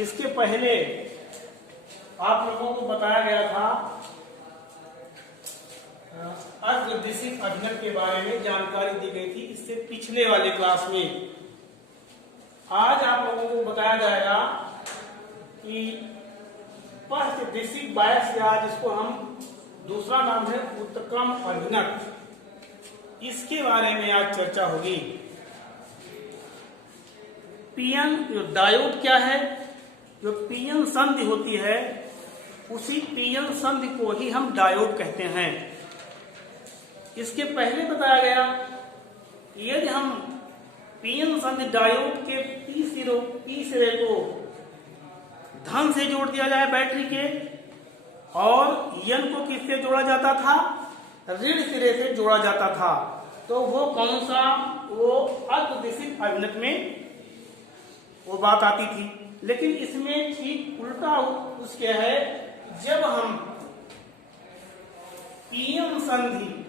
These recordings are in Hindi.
इसके पहले आप लोगों को बताया गया था अर्धदिशिक अभिनव के बारे में जानकारी दी गई थी इससे पिछले वाले क्लास में। आज आप लोगों को बताया जाएगा कि पश्चदिशिक बायस, या जिसको हम दूसरा नाम है उत्क्रम अभिनव, इसके बारे में आज चर्चा होगी। पीएन डायोड क्या है? जो पीएन संधि होती है उसी पीएन संधि को ही हम डायोड कहते हैं। इसके पहले बताया गया यदि हम पीएन संधि डायोड के पी सिरे को धन से जोड़ दिया जाए बैटरी के, और एन को किससे जोड़ा जाता था? ऋण सिरे से जोड़ा जाता था। तो वो कौन सा? वो अर्धदिशिक अभिनव में वो बात आती थी। लेकिन इसमें ठीक उल्टा उसके है, जब हम पीएन संधि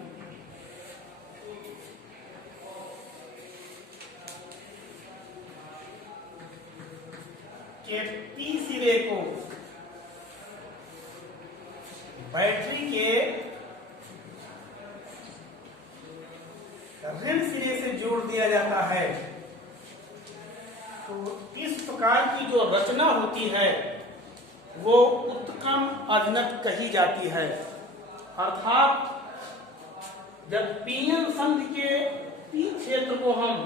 के पी सिरे को बैटरी के ऋण सिरे से जोड़ दिया जाता है, तो इस प्रकार की जो रचना होती है वो उत्क्रम अभिनव कही जाती है। अर्थात जब पीएन संधि के पी क्षेत्र को हम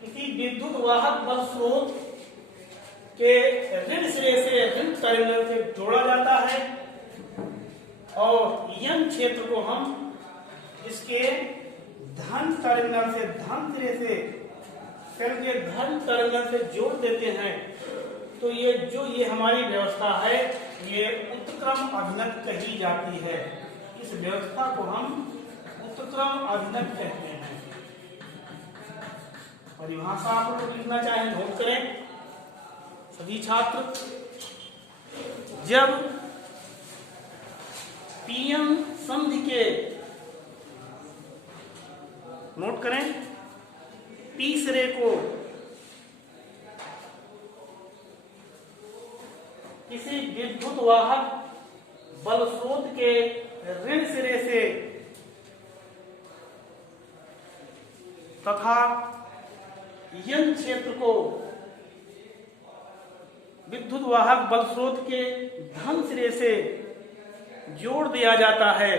किसी विद्युत वाहक बल स्रोत के ऋण सिरे से ऋण टर्मिनल से जोड़ा जाता है, और एन क्षेत्र को हम इसके धन टर्मिनल से धन सिरे से सेल के धन टर्मिनल से जोड़ देते हैं, तो ये हमारी व्यवस्था है, ये उत्क्रम अभिनव कही जाती है। इस व्यवस्था को हम उत्क्रम अभिनव कहते हैं। परिभाषा आप लोग लिखना चाहें नोट करें सभी छात्र। जब पीएन संधि के, नोट करें, पी सिरे को किसी विद्युत वाहक बल स्रोत के ऋण सिरे से तथा एन क्षेत्र को विद्युत वाहक बल स्रोत के धन सिरे से जोड़ दिया जाता है,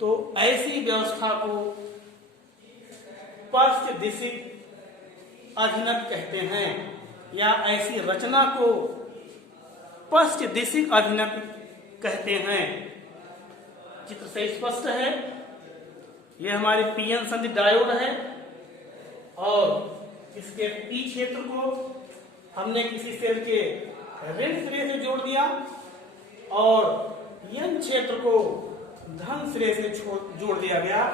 तो ऐसी व्यवस्था को पश्चदिशिक अभिनव कहते हैं, या ऐसी रचना को पश्चदिशिक अभिनव कहते हैं। चित्र से स्पष्ट है, यह हमारे पीएन संधि डायोड है, और इसके पी क्षेत्र को हमने किसी सेल के ऋण सिरे से जोड़ दिया, और एन क्षेत्र को धन सिरे से जोड़ दिया गया।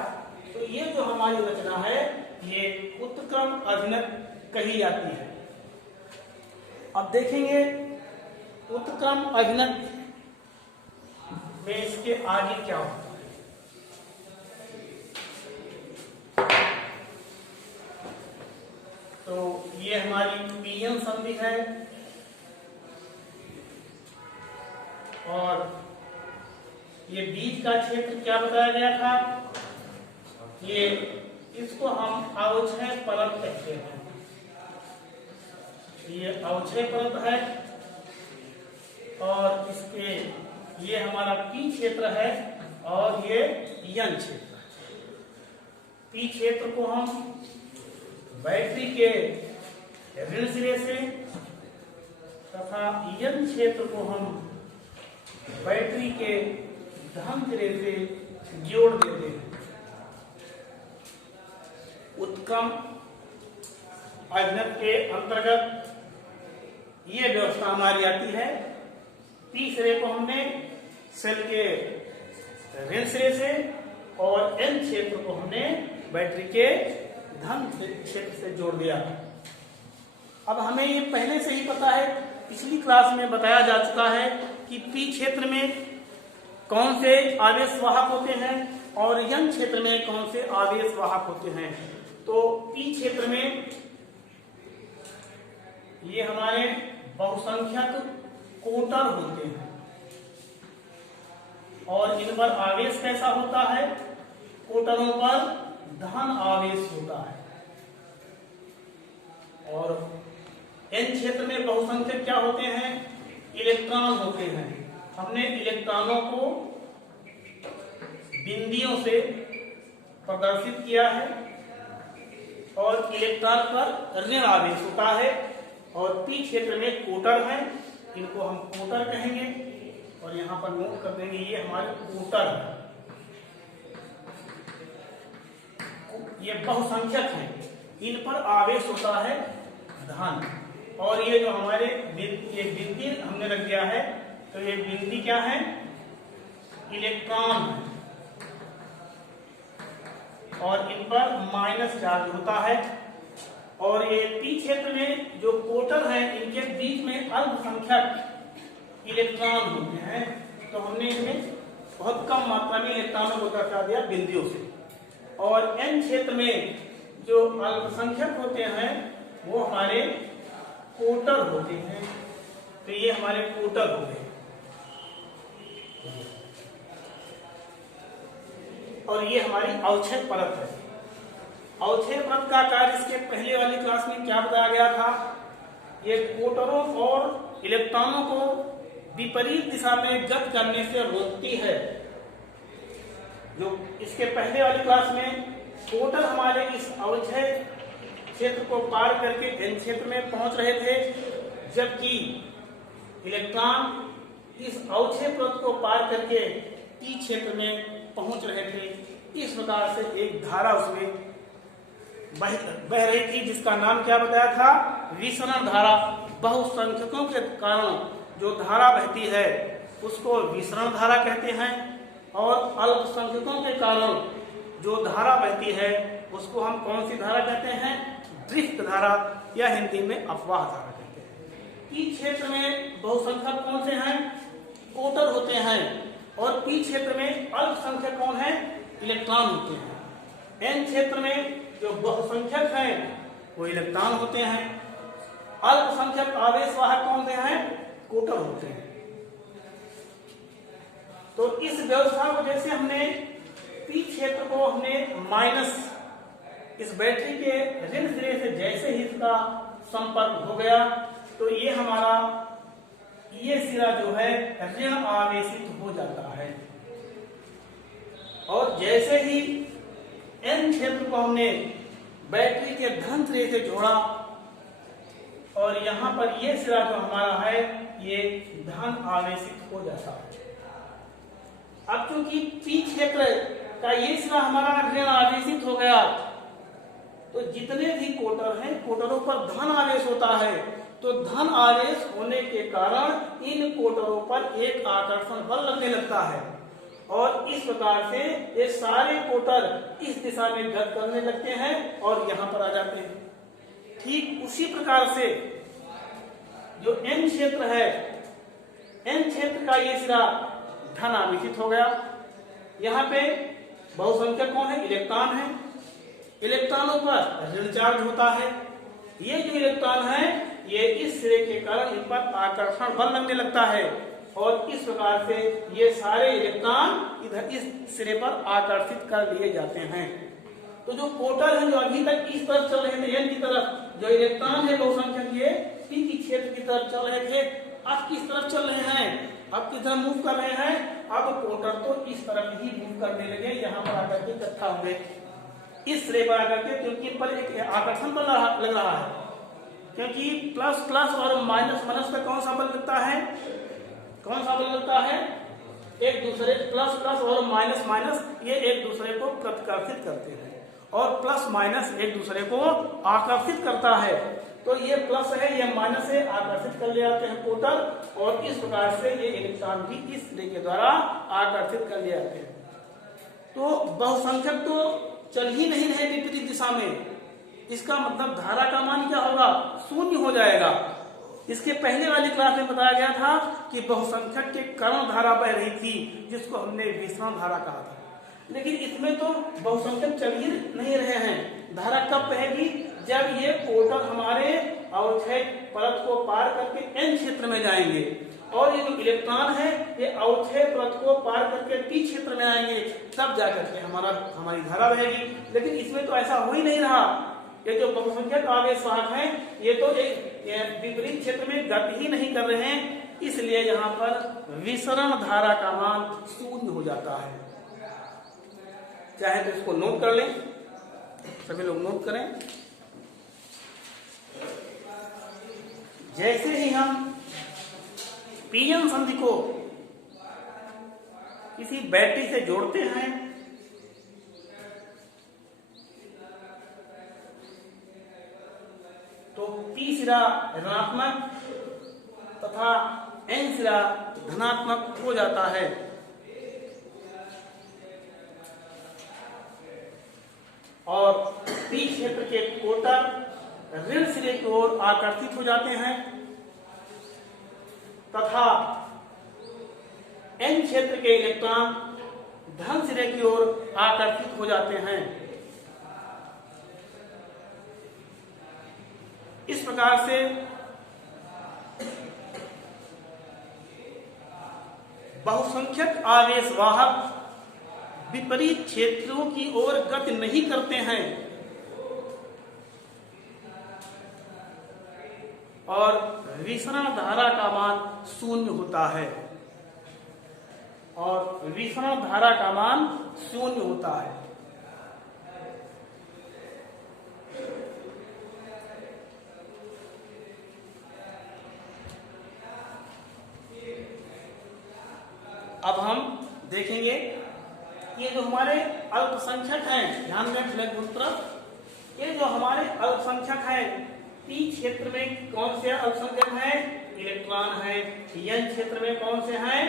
तो ये जो हमारी रचना है ये उत्क्रम अभिनव कही जाती है। अब देखेंगे उत्क्रम अभिनव में इसके आगे क्या होता है। तो ये हमारी पीएन संधि है, और ये बीच का क्षेत्र क्या बताया गया था? ये इसको हम अवक्षय परत कहते हैं। ये अवक्षय परत है, और इसके ये हमारा पी क्षेत्र है, और ये एन क्षेत्र है। पी क्षेत्र को हम बैटरी के ऋण सिरे से तथा एन क्षेत्र को हम बैटरी के धन सिरे से जोड़ देते हैं। उत्क्रम अभिनव के अंतर्गत ये व्यवस्था हमारी आती है। पी सिरे को हमने सेल के ऋण सिरे से, और एन क्षेत्र को हमने बैटरी के धन क्षेत्र से जोड़ दिया। अब हमें ये पहले से ही पता है, पिछली क्लास में बताया जा चुका है कि पी क्षेत्र में कौन से आवेश वाहक होते हैं और एन क्षेत्र में कौन से आवेश वाहक होते हैं। तो पी क्षेत्र में ये हमारे बहुसंख्यक कोटर होते हैं और इन पर आवेश कैसा होता है? कोटरों पर धन आवेश होता है। और एन क्षेत्र में बहुसंख्यक क्या होते हैं? इलेक्ट्रॉन होते हैं। हमने इलेक्ट्रॉनों को बिंदियों से प्रदर्शित किया है और इलेक्ट्रॉन पर ऋण आवेश होता है। और पी क्षेत्र में कोटर हैं, इनको हम कोटर कहेंगे और यहाँ पर नोट कर देंगे ये हमारे कोटर है। ये बहुसंख्यक हैं, इन पर आवेश होता है धन। और ये जो हमारे ये बिंदी हमने रख दिया है, तो ये बिंदी क्या है? इलेक्ट्रॉन है और इन पर माइनस चार्ज होता है। और ये पी क्षेत्र में जो कोटर हैं, इनके बीच में अल्पसंख्यक इलेक्ट्रॉन होते हैं। तो हमने इनमें बहुत कम मात्रा में इलेक्ट्रॉनों को दर्शा दिया बिंदियों से। और एन क्षेत्र में जो अल्पसंख्यक होते हैं वो हमारे कोटर होते हैं। तो ये हमारे कोटर हो गए। और ये हमारी अवक्षय परत है। अवक्षय परत का कार्य इसके पहले वाली क्लास में क्या बताया गया था? ये कोटरों और इलेक्ट्रॉनों को विपरीत दिशा में गति करने से रोकती है। जो इसके पहले वाली क्लास में कोटर हमारे इस अवक्षय क्षेत्र को पार करके एन क्षेत्र में पहुंच रहे थे, जबकि इलेक्ट्रॉन इस अवक्षय परत को पार करके पी क्षेत्र में पहुंच रहे थे। इस प्रकार से एक धारा उसमें बह रही थी, जिसका नाम क्या बताया था? विसरण धारा। बहुसंख्यकों के कारण जो धारा बहती है उसको विसरण धारा कहते हैं, और अल्पसंख्यकों के कारण जो धारा बहती है उसको हम कौन सी धारा कहते हैं? ड्रिफ्ट धारा, या हिंदी में अपवाह धारा कहते हैं। पी क्षेत्र में बहुसंख्यक कौन से हैं? कोटर होते हैं। और पी क्षेत्र में अल्पसंख्यक कौन है? इलेक्ट्रॉन होते हैं। एन क्षेत्र में जो बहुसंख्यक हैं वो इलेक्ट्रॉन होते हैं। अल्पसंख्यक आवेश वाहक कौन से हैं? कोटर होते हैं। तो इस व्यवस्था को जैसे हमने पी क्षेत्र को हमने माइनस, इस बैटरी के ऋण सिरे से जैसे ही इसका संपर्क हो गया तो ये हमारा ये सिरा जो है ऋण आवेशित हो जाता है। और जैसे ही एन क्षेत्र को हमने बैटरी के धन सिरे से जोड़ा और यहाँ पर ये सिरा जो हमारा है ये धन आवेशित हो जाता है। अब चूंकि पी क्षेत्र का ये सिरा हमारा ऋण आवेशित हो गया, तो जितने भी कोटर हैं कोटरों पर धन आवेश होता है। तो धन आवेश होने के कारण इन कोटरों पर एक आकर्षण बल लगने लगता है और इस प्रकार से ये सारे कोटर इस दिशा में गति करने लगते हैं और यहाँ पर आ जाते हैं। ठीक उसी प्रकार से जो एन क्षेत्र है, एन क्षेत्र का ये सिरा धन आवेशित हो गया। यहाँ पे बहुसंख्यक कौन है? इलेक्ट्रॉन है। इलेक्ट्रॉनों पर ऋण चार्ज होता है। ये जो इलेक्ट्रॉन है ये इस सिरे के कारण इन पर आकर्षण बल लगने लगता है और इस प्रकार से ये सारे इलेक्ट्रॉन इधर इस सिरे पर आकर्षित कर लिए जाते हैं। तो जो कोटर है जो अभी तक इस तरफ चल रहे थे एन की तरफ, जो इलेक्ट्रॉन है बहुसंख्यक ये पी की क्षेत्र की तरफ चल रहे थे, अब किस तरफ चल रहे हैं? अब किधर मूव कर रहे हैं? अब कोटर तो इस तरफ ही मूव करने लगे, यहाँ पर आकर के इकट्ठा हुए इस सिरे पर आकर के, क्योंकि इन पर एक आकर्षण बल लग रहा है। क्योंकि प्लस प्लस और माइनस माइनस का कौन सा बल लगता है? कौन सा बल लगता है? एक दूसरे प्लस प्लस और माइनस माइनस ये एक दूसरे को प्रतिकर्षित करते हैं और प्लस माइनस एक दूसरे को आकर्षित करता है। तो ये प्लस है ये माइनस है, आकर्षित कर ले जाते हैं कोटर और इस प्रकार से ये इलेक्ट्रॉन भी इस सिरे के द्वारा आकर्षित कर ले जाते हैं। तो बहुसंख्यक तो चल ही नहीं रहे विपरीत दिशा में, इसका मतलब धारा का मान क्या होगा? शून्य हो जाएगा। इसके पहले वाली क्लास में बताया गया था कि बहुसंख्यक के कारण धारा बह रही थी जिसको हमने विसरण धारा कहा था, लेकिन इसमें तो बहुसंख्यक चल ही नहीं रहे हैं। धारा कब बहेगी? जब ये कोटर हमारे अवक्षय परत को पार करके n क्षेत्र में जाएंगे, और ये जो इलेक्ट्रॉन है ये अवक्षय परत को पार करके p क्षेत्र में आएंगे, तब जाकर के हमारी धारा बहेगी। लेकिन इसमें तो ऐसा हो ही नहीं रहा। ये जो बहुसंख्यक आवेश वाहक हैं ये तो एक विपरीत क्षेत्र में गति ही नहीं कर रहे हैं, इसलिए यहाँ पर विसरण धारा का मान शून्य हो जाता है। चाहे तो इसको नोट कर लें, सभी लोग नोट करें। जैसे ही हम पीएन संधि को किसी बैटरी से जोड़ते हैं तो P सिरा ऋणात्मक तथा N सिरा धनात्मक हो जाता है, और P क्षेत्र के कोटर ऋण सिरे की ओर आकर्षित हो जाते हैं तथा N क्षेत्र के इलेक्ट्रॉन धन सिरे की ओर आकर्षित हो जाते हैं। इस प्रकार से बहुसंख्यक आवेश वाहक विपरीत क्षेत्रों की ओर गति नहीं करते हैं और विसरण धारा का मान शून्य होता है, और विसरण धारा का मान शून्य होता है। अब हम देखेंगे ये जो हमारे अल्पसंख्यक हैं, ध्यान दें फ्लैग तरफ, ये जो हमारे अल्पसंख्यक हैं P क्षेत्र में कौन से अल्पसंख्यक हैं? इलेक्ट्रॉन है। N क्षेत्र में कौन से हैं?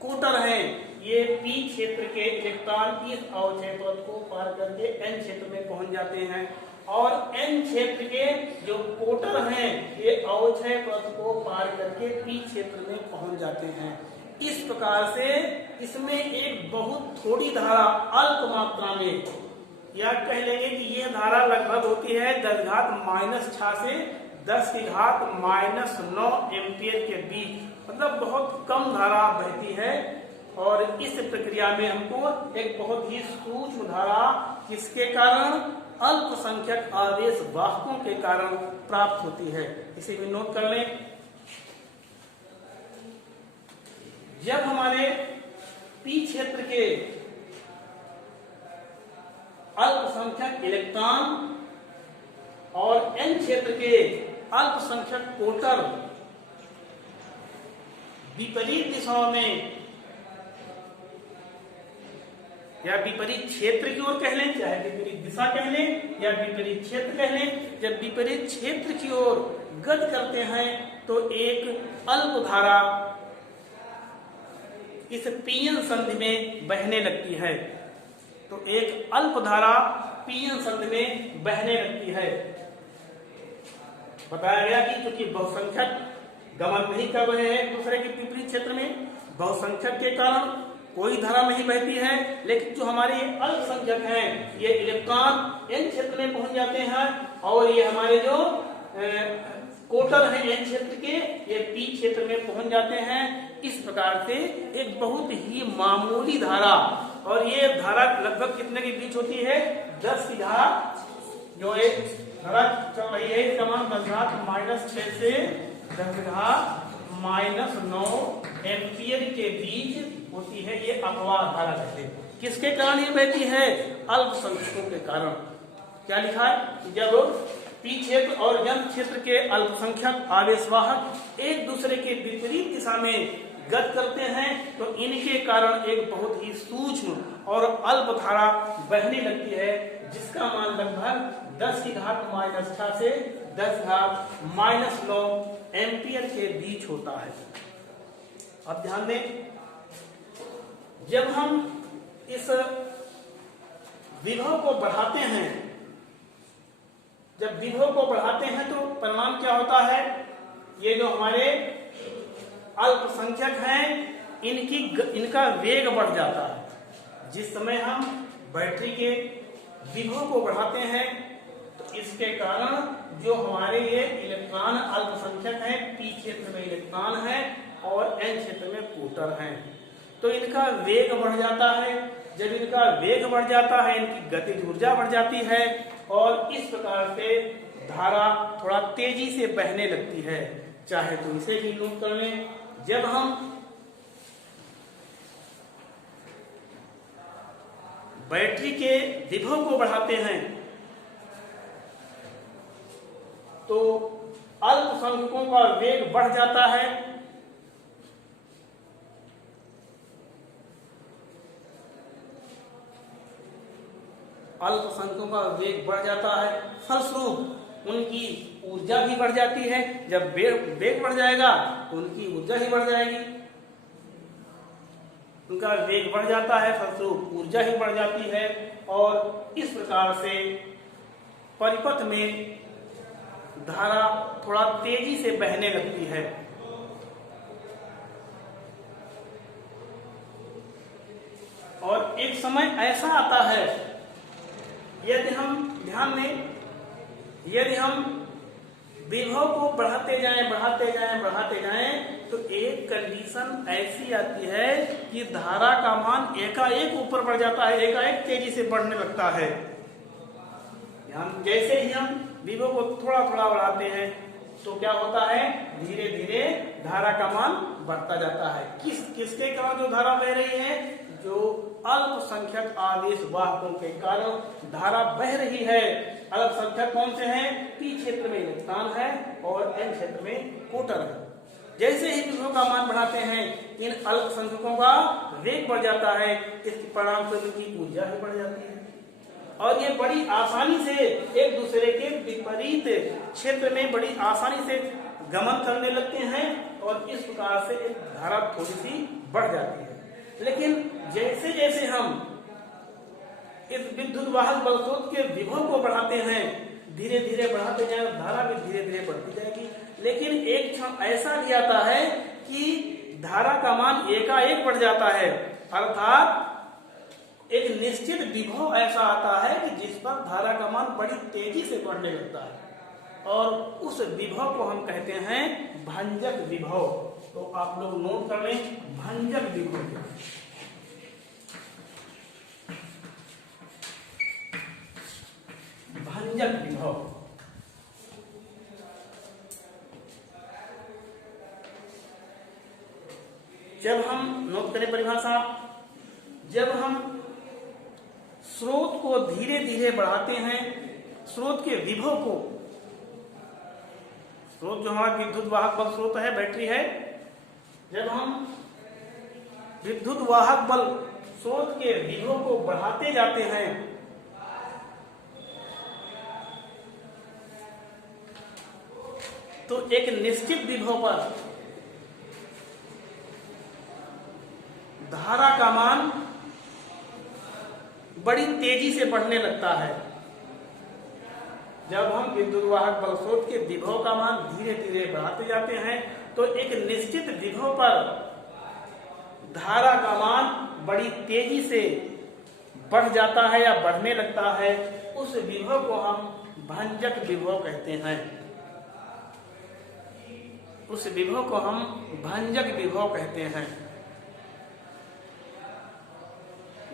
कोटर हैं। ये P क्षेत्र के इलेक्ट्रॉन इस अवक्षय परत को पार करके N क्षेत्र में पहुंच जाते हैं, और N क्षेत्र के जो कोटर हैं ये अवक्षय परत को पार करके P क्षेत्र में पहुंच जाते हैं। इस प्रकार से इसमें एक बहुत थोड़ी धारा अल्प मात्रा में, या कह लेंगे कि यह धारा लगभग होती है 10⁻⁶ से 10⁻⁹ एम्पियर के बीच, मतलब बहुत कम धारा बहती है। और इस प्रक्रिया में हमको एक बहुत ही सूक्ष्म धारा किसके कारण? अल्पसंख्यक आवेश वाहकों के कारण प्राप्त होती है। इसे भी नोट कर लें। जब हमारे P क्षेत्र के अल्पसंख्यक इलेक्ट्रॉन और N क्षेत्र के अल्पसंख्यक कोटर विपरीत दिशाओं में या विपरीत क्षेत्र की ओर कह लें, चाहे विपरीत दिशा कह लें या विपरीत क्षेत्र कह लें, जब विपरीत क्षेत्र की ओर गति करते हैं तो एक अल्प धारा इस पीएन संधि में बहने लगती है। तो एक अल्प धारा पीएन संधि में बहने लगती है। बताया गया कि क्योंकि बहुसंख्यक गमन नहीं कर रहे हैं एक दूसरे के विपरीत क्षेत्र में, बहुसंख्यक के कारण कोई धारा नहीं बहती है, लेकिन जो हमारे अल्पसंख्यक हैं ये इलेक्ट्रॉन N क्षेत्र में पहुंच जाते हैं, और ये हमारे जो कोटर हैं N क्षेत्र के ये P क्षेत्र में पहुंच जाते हैं। इस प्रकार से एक बहुत ही मामूली धारा, और ये धारा लगभग कितने के बीच होती है? 10 की धारा, जो एक धारा चल रही है इसका मान 10⁻⁶ से 10⁻⁹ एम्पियर के बीच होती है। ये अपवाह धारा कहते हैं। किसके कारण ये बहती है? अल्पसंख्यकों के कारण। क्या लिखा है? जब P क्षेत्र और N क्षेत्र के अल्पसंख्यक आवेशवाहक एक दूसरे के विपरीत दिशा में गति करते हैं तो इनके कारण एक बहुत ही सूक्ष्म और अल्प धारा बहने लगती है, जिसका मान लगभग 10⁻⁻ से 10⁻⁹ एम्पियर के बीच होता है। अब ध्यान दें, जब हम इस विभव को बढ़ाते हैं, जब विभव को बढ़ाते हैं तो परिणाम क्या होता है? ये जो हमारे अल्पसंख्यक हैं इनका वेग बढ़ जाता है। जिस समय हम बैटरी के विभव को बढ़ाते हैं तो इसके कारण जो हमारे ये इलेक्ट्रॉन अल्पसंख्यक है, पी क्षेत्र में इलेक्ट्रॉन है और एन क्षेत्र में प्रोटॉन है, तो इनका वेग बढ़ जाता है। जब इनका वेग बढ़ जाता है, इनकी गतिज ऊर्जा बढ़ जाती है और इस प्रकार से धारा थोड़ा तेजी से बहने लगती है। चाहे तो इसे भी नोट कर लें। जब हम बैटरी के विभव को बढ़ाते हैं तो अल्पसंख्यकों का वेग बढ़ जाता है। अल्पसंख्यकों का वेग बढ़ जाता है, फलस्वरूप उनकी ऊर्जा भी बढ़ जाती है। जब वेग बढ़ जाएगा तो उनकी ऊर्जा ही बढ़ जाएगी। उनका वेग बढ़ जाता है, फलस्वरूप ऊर्जा ही बढ़ जाती है और इस प्रकार से परिपथ में धारा थोड़ा तेजी से बहने लगती है। और एक समय ऐसा आता है, यदि हम ध्यान दें, यदि हम विभव को बढ़ाते जाएं तो एक कंडीशन ऐसी आती है कि धारा का मान एकाएक ऊपर बढ़ जाता है, एकाएक तेजी से बढ़ने लगता है। जैसे ही हम विभव को थोड़ा थोड़ा बढ़ाते हैं तो क्या होता है, धीरे धीरे धारा का मान बढ़ता जाता है। किसके कारण जो धारा बह रही है, जो अल्पसंख्यक आवेश वाहकों के कारण धारा बह रही है। अल्पसंख्यक कौन से हैं? पी क्षेत्र में इलेक्ट्रॉन है और एन क्षेत्र में प्रोटॉन है। जैसे ही विभव का मान बढ़ाते हैं, इन अल्पसंख्यकों का वेग बढ़ जाता है, इसके परिणाम से उनकी ऊर्जा भी बढ़ जाती है और ये बड़ी आसानी से एक दूसरे के विपरीत क्षेत्र में बड़ी आसानी से गमन करने लगते हैं और इस प्रकार से एक धारा थोड़ी सी बढ़ जाती है। लेकिन जैसे जैसे हम इस विद्युत वाहक बल स्रोत के विभव को बढ़ाते हैं, धीरे धीरे बढ़ाते जाएंगे, धारा भी धीरे धीरे बढ़ती जाएगी। लेकिन एक क्षण ऐसा भी आता है कि धारा का मान एकाएक बढ़ जाता है, अर्थात एक निश्चित विभव ऐसा आता है कि जिस पर धारा का मान बड़ी तेजी से बढ़ने लगता है और उस विभव को हम कहते हैं भंजक विभव। तो आप लोग नोट कर लें, भंजक विभव। भंजक विभव जब हम नोट करें परिभाषा, जब हम स्रोत को धीरे धीरे बढ़ाते हैं, स्रोत के विभव को, स्रोत जो हमारा विद्युत वाहक बल स्रोत है, बैटरी है, जब हम विद्युत वाहक बल स्रोत के विभव को बढ़ाते जाते हैं तो एक निश्चित विभव पर धारा का मान बड़ी तेजी से बढ़ने लगता है। जब हम विद्युत वाहक बल स्रोत के विभव का मान धीरे धीरे बढ़ाते जाते हैं तो एक निश्चित विभव पर धारा का मान बड़ी तेजी से बढ़ जाता है या बढ़ने लगता है। उस विभव को हम भंजक विभव कहते हैं। उस विभव को हम भंजक विभव कहते हैं।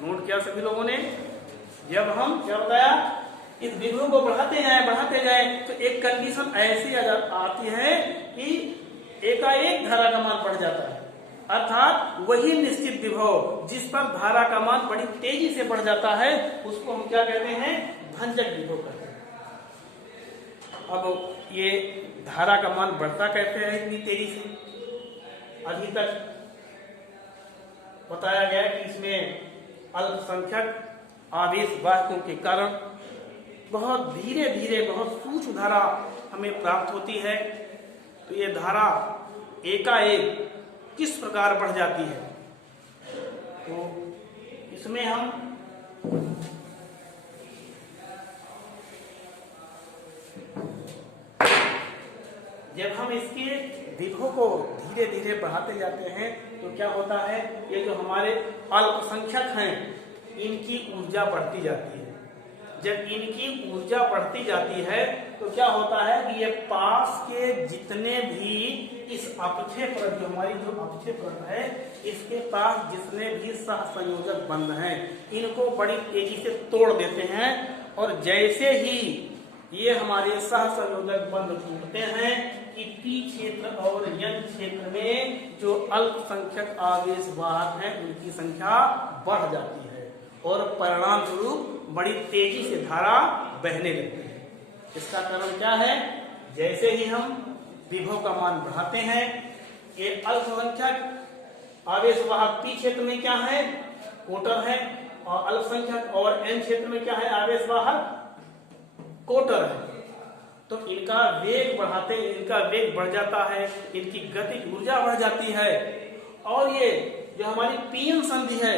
नोट किया सभी लोगों ने? जब हम क्या बताया, इस विभव को बढ़ाते जाएं तो एक कंडीशन ऐसी आती है कि एकाएक धारा का मान बढ़ जाता है, अर्थात वही निश्चित विभव जिस पर धारा का मान बड़ी तेजी से बढ़ जाता है उसको हम क्या कहते हैं, भंजक विभव कहते हैं। अब ये धारा का मान बढ़ता कैसे है इतनी तेजी से? अभी तक बताया गया कि इसमें अल्पसंख्यक आवेश वाहकों के कारण बहुत धीरे धीरे बहुत सूक्ष्म धारा हमें प्राप्त होती है। तो ये धारा एकाएक किस प्रकार बढ़ जाती है, तो इसमें हम जब हम इसके विभव को धीरे धीरे बढ़ाते जाते हैं तो क्या होता है, ये जो हमारे अल्पसंख्यक हैं इनकी ऊर्जा बढ़ती जाती है। जब इनकी ऊर्जा बढ़ती जाती है तो क्या होता है कि ये पास के जितने भी इस अपक्षय परत, जो हमारी जो अपक्षय परत है, इसके पास जितने भी सहसंयोजक बंध हैं इनको बड़ी तेजी से तोड़ देते हैं। और जैसे ही ये हमारे सहसंयोजक बंध टूटते हैं कि पी क्षेत्र और एन क्षेत्र में जो अल्पसंख्यक आवेश वाहक हैं उनकी संख्या बढ़ जाती है और परिणाम स्वरूप बड़ी तेजी से धारा बहने लगती है। इसका कारण क्या है? जैसे ही हम विभव का मान बढ़ाते हैं, ये अल्पसंख्यक आवेश वाहक पी क्षेत्र में क्या है? कोटर है, और अल्पसंख्यक और एन क्षेत्र में क्या है? आवेश वाहक कोटर है। तो इनका वेग बढ़ाते, इनका वेग बढ़ जाता है, इनकी गतिज ऊर्जा बढ़ जाती है, और ये जो हमारी पीएन संधि है,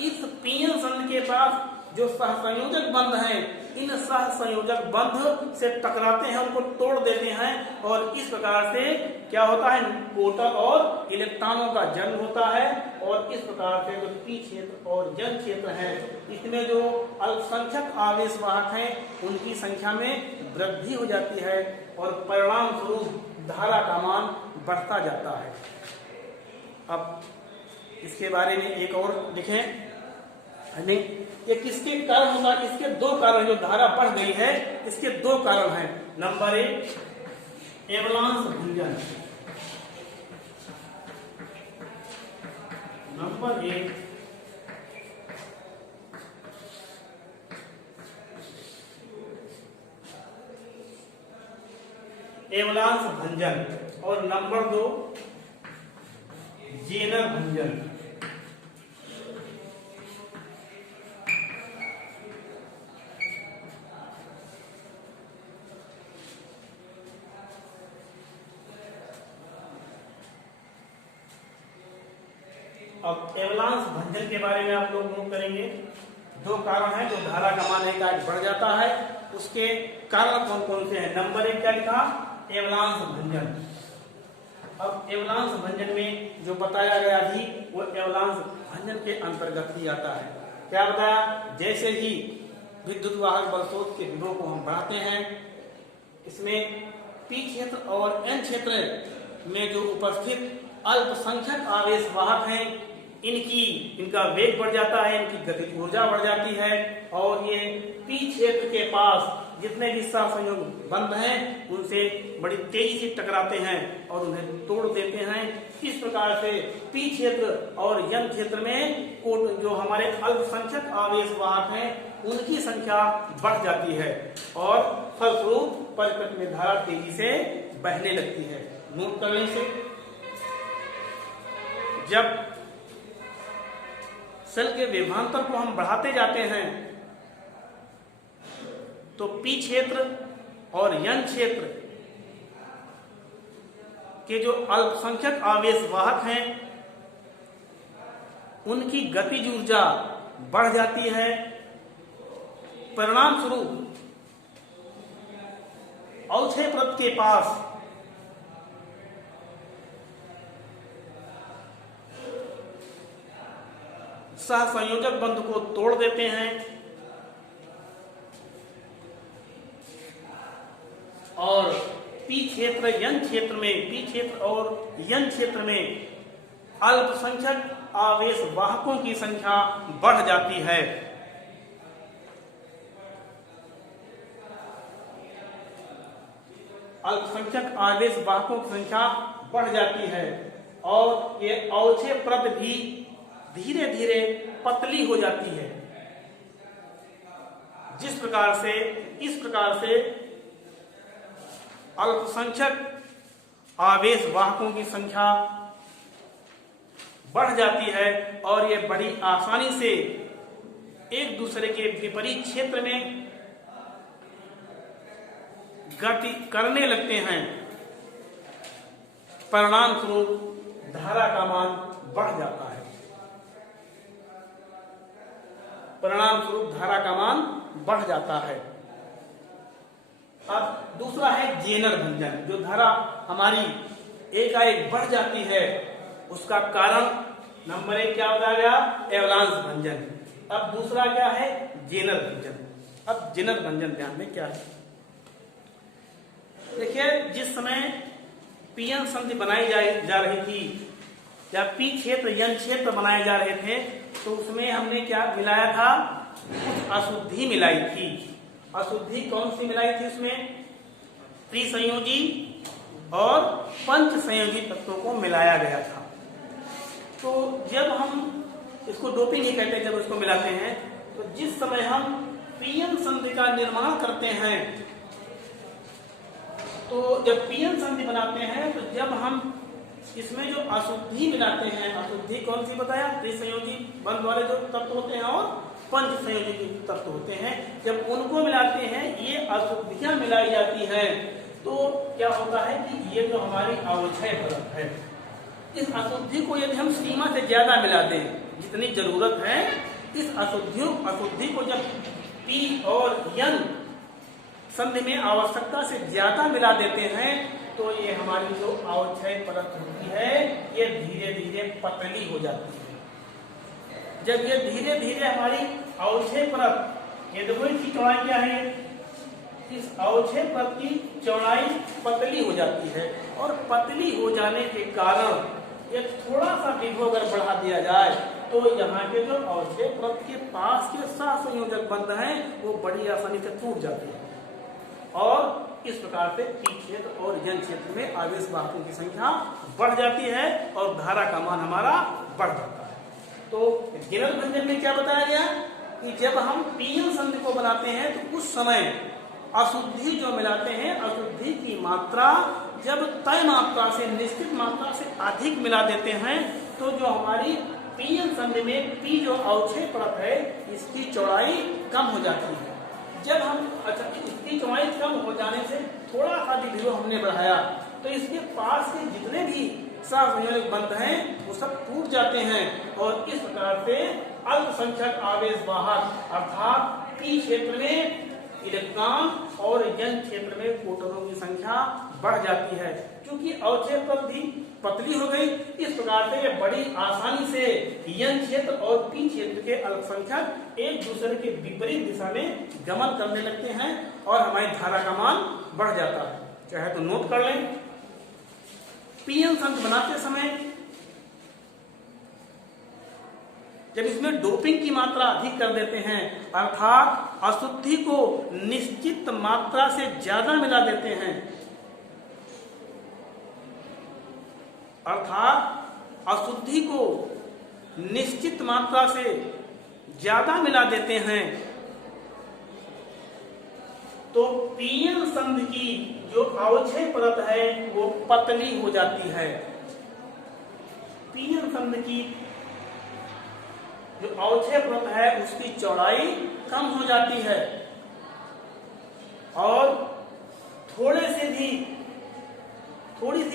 इस पीएन संधि के पास जो सहसंयोजक बंध हैं, इन सहसंयोजक बंध से टकराते हैं, उनको तोड़ देते हैं, और इस प्रकार से क्या होता है? कोटर और इलेक्ट्रॉनों का जन्म होता है। और इस प्रकार से जो पी क्षेत्र और एन क्षेत्र है, इसमें जो अल्पसंख्यक आवेश वाहक हैं उनकी संख्या में वृद्धि हो जाती है और परिणाम स्वरूप धारा का मान बढ़ता जाता है। अब इसके बारे में एक और लिखें, नहीं, ये किसके कारण होगा? इसके दो कारण, जो धारा बढ़ गई है इसके दो कारण हैं। नंबर 1, एवलांस भंजन। नंबर 1, एवलांस भंजन, और नंबर 2, जेनर भंजन। अब एवलांस भंजन के बारे में आप लोग नोट करेंगे। दो कारण हैं जो धारा का मान एकाएक बढ़ जाता है, उसके कारण कौन कौन से हैं? नंबर 1 क्या लिखा? एवलांस भंजन। अब एवलांस भंजन में जो बताया गया भी वो एवलांस भंजन के अंतर्गत ही आता है। क्या बताया? जैसे ही विद्युत वाहक बल स्रोत के विभव को हम बढ़ाते हैं, इसमें पी क्षेत्र और एन क्षेत्र में जो उपस्थित अल्पसंख्यक आवेश वाहक हैं, इनका वेग बढ़ जाता है, इनकी गतिज ऊर्जा बढ़ जाती है, और ये पी क्षेत्र के पास जितने भी सहसंयोग बंध हैं उनसे बड़ी तेजी से टकराते हैं और उन्हें तोड़ देते हैं। इस प्रकार से पी क्षेत्र और एन क्षेत्र में जो हमारे अल्पसंख्यक आवेश वाहक हैं उनकी संख्या बढ़ जाती है और फलस्वरूप परिपथ में धारा तेजी से बहने लगती है। नोट करने से जब सेल के विभवांतर को हम बढ़ाते जाते हैं तो पी क्षेत्र और एन क्षेत्र के जो अल्पसंख्यक आवेश वाहक हैं उनकी गतिज ऊर्जा बढ़ जाती है। परिणाम स्वरूप अवक्षय परत के पास सहसंयोजक बंध को तोड़ देते हैं और पी क्षेत्र एन क्षेत्र में, पी क्षेत्र और एन क्षेत्र में अल्पसंख्यक आवेश वाहकों की संख्या बढ़ जाती है। अल्पसंख्यक आवेश वाहकों की संख्या बढ़ जाती है और ये अवक्षय परत भी धीरे धीरे पतली हो जाती है। इस प्रकार से अल्पसंख्यक आवेश वाहकों की संख्या बढ़ जाती है और ये बड़ी आसानी से एक दूसरे के विपरीत क्षेत्र में गति करने लगते हैं। परिणाम स्वरूप धारा का मान बढ़ जाता है। परिणाम स्वरूप धारा का मान बढ़ जाता है। अब दूसरा है जेनर भंजन। जो धारा हमारी एकाएक बढ़ जाती है उसका कारण नंबर 1 क्या बताया गया? एवलांस भंजन। अब दूसरा क्या है? जेनर भंजन। अब जिनर भंजन ध्यान में क्या है, देखिए जिस समय पीयन संधि बनाई जा रही थी या पी क्षेत्र यन क्षेत्र बनाए जा रहे थे, तो उसमें हमने क्या मिलाया था, कुछ अशुद्धि मिलाई थी। अशुद्धि कौन सी मिलाई थी, उसमें त्रिसंयोजी और पंच संयोजी तत्वों को मिलाया गया था। तो जब हम इसको डोपिंग ही कहते हैं, जब उसको मिलाते हैं, तो जिस समय हम पीयन संधि का निर्माण करते हैं, तो जब पीयन संधि बनाते हैं, तो जब हम इसमें जो अशुद्धि मिलाते हैं, अशुद्धि कौन सी बताया, त्रिसंयोजी बंध वाले जो तत्व होते हैं और पंच संयोजी जो तत्व होते हैं, जब उनको मिलाते हैं, ये अशुद्धियां मिलाई जाती हैं, तो क्या होता है कि ये जो हमारी अवक्षय परत है, इस अशुद्धि को यदि हम सीमा से ज्यादा मिला दें, जितनी जरूरत है, इस अशुद्धि को जब पी और यन संधि में आवश्यकता से ज्यादा मिला देते हैं, तो ये हमारी जो अवक्षय परत होती है, ये धीरे धीरे पतली हो जाती है। जब ये धीरे धीरे हमारी अवक्षय परत, ये देखो इसकी चौड़ाई क्या है, इस अवक्षय परत की चौड़ाई पतली हो जाती है, और पतली हो जाने के कारण ये थोड़ा सा विभव अगर बढ़ा दिया जाए, तो यहाँ के जो अवक्षय परत के पास के सहसंयोजक बंध हैं, वो बड़ी आसानी से टूट जाते हैं, और इस प्रकार से पी क्षेत्र और यन क्षेत्र में आवेश वाहकों की संख्या बढ़ जाती है और धारा का मान हमारा बढ़ जाता है। तो जिनर भंजन में क्या बताया गया कि जब हम पीयन संधि को बनाते हैं, तो उस समय अशुद्धि जो मिलाते हैं, अशुद्धि की मात्रा जब तय मात्रा से, निश्चित मात्रा से अधिक मिला देते हैं, तो जो हमारी पीयन संधि में पी जो अवक्षय परत है, इसकी चौड़ाई कम हो जाती है। जब हम इसकी चौड़ाई कम हो जाने से थोड़ा सा भी विभव हमने बढ़ाया, तो इसके पास के जितने भी सहसंयोजक बंध हैं, वो सब टूट जाते हैं, और इस प्रकार से अल्पसंख्यक आवेश वाहक अर्थात पी क्षेत्र में इलेक्ट्रॉन और यन क्षेत्र में प्रोटॉनों की संख्या बढ़ जाती है। क्योंकि अवक्षय परत भी पतली हो गई, इस प्रकार से ये बड़ी आसानी से यन क्षेत्र और पी क्षेत्र के अल्पसंख्यक एक दूसरे के विपरीत दिशा में गमन करने लगते हैं, और हमारी धारा का मान बढ़ जाता है। चाहे तो नोट कर लें, पीयन संधि बनाते समय जब इसमें डोपिंग की मात्रा अधिक कर देते हैं, अर्थात अशुद्धि को निश्चित मात्रा से ज्यादा मिला देते हैं, अर्थात अशुद्धि को निश्चित मात्रा से ज्यादा मिला देते हैं, तो पीयन संधि की जो अवक्षय परत है वो पतली हो जाती है। पीयन संधि की जो अवक्षय परत है उसकी चौड़ाई कम हो जाती है, और थोड़ी सी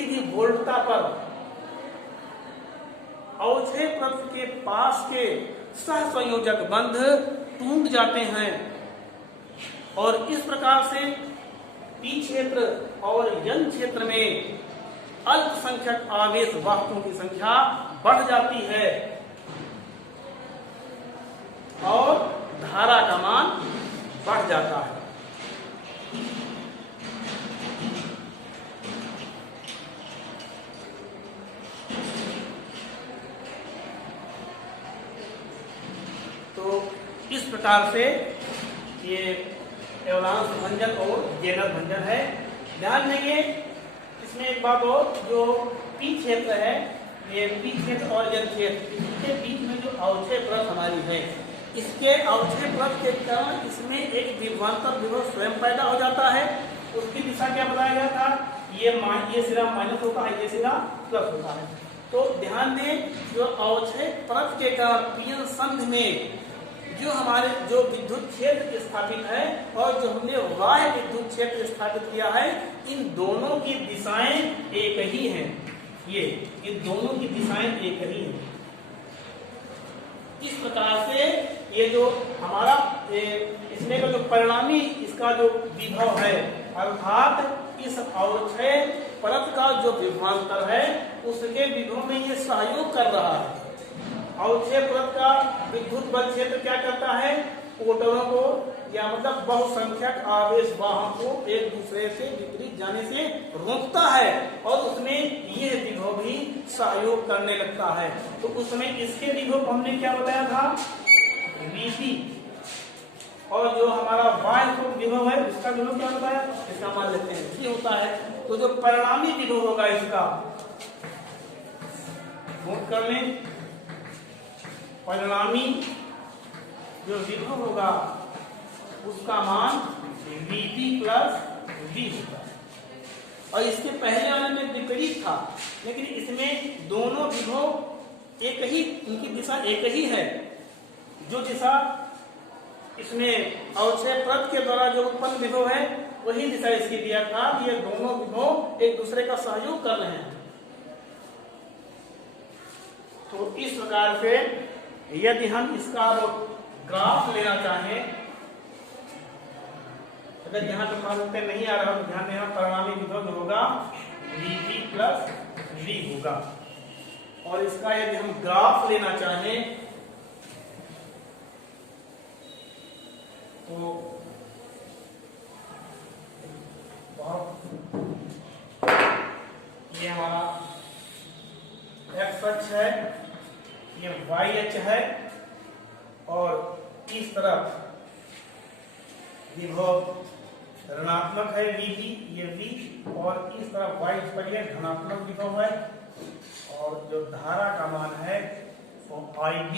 भी वोल्टता पर अवक्षय परत के पास के सहसंयोजक बंध टूट जाते हैं, और इस प्रकार से पी क्षेत्र और यन क्षेत्र में अल्पसंख्यक आवेश वाहकों की संख्या बढ़ जाती है, और धारा का मान बढ़ जाता है। तो इस प्रकार से ये एवलांस भंजन और जेनर भंजन है। ध्यान देंगे इसमें एक बात और, जो पी क्षेत्र है, ये पी क्षेत्र और यन क्षेत्र, इसके बीच में जो अवक्षय परत हमारी है, इसके अवक्षय परत के कारण इसमें एक विभवांतर विभव स्वयं पैदा हो जाता है। उसकी दिशा क्या बताया गया था, ये सिरा माइनस होता है, ये सिरा प्लस होता है। तो ध्यान दें, जो अवक्षय परत के कारण पीयन संधि में जो विद्युत क्षेत्र स्थापित है और जो हमने बाह्य विद्युत क्षेत्र स्थापित किया है, इन दोनों की दिशाएं एक ही हैं। इन दोनों की दिशाएं एक ही हैं। इस प्रकार से ये जो हमारा इसमें का जो परिणामी इसका जो विभव है, अर्थात इस अवक्षय परत का जो विभवांतर है, उसके विभव में ये सहयोग कर रहा है। अवक्षय परत का विद्युत बल क्षेत्र क्या करता है, पोर्टलों को या मतलब बहुसंख्यक आवेश वाहन को एक दूसरे से विपरीत जाने से रोकता है और उसमें यह विभव भी सहयोग करने लगता है। तो उस समय इसके विभव को हमने क्या बताया था, Vp, और जो हमारा बाह्य विभव है उसका विभव क्या होता है, इसका मान लेते हैं V होता है। तो जो परिणामी विभव होगा इसका नोट कर लें, परिणामी जो विभव होगा उसका मान Vp प्लस V होगा। और इसके पहले वाले में विपरीत था, लेकिन इसमें दोनों विभव एक ही, उनकी दिशा एक ही है। जो दिशा इसमें अवक्षय पद के द्वारा जो उत्पन्न विभव है वही दिशा इसकी दिया था। ये दोनों विभव एक दूसरे का सहयोग कर रहे हैं। तो इस प्रकार से यदि हम इसका ग्राफ लेना चाहें, अगर यहाँ पे मान लेते नहीं आ रहा तो ध्यान देना, परिणामी विभव जो होगा Vp प्लस V होगा। और इसका यदि हम ग्राफ लेना चाहें तो ये हमारा x अक्ष है, ये y अक्ष है, और इस तरफ विभव ऋणात्मक है Vp, ये V, और इस तरफ y पर यह धनात्मक विभव है। और जो धारा का मान है वो IB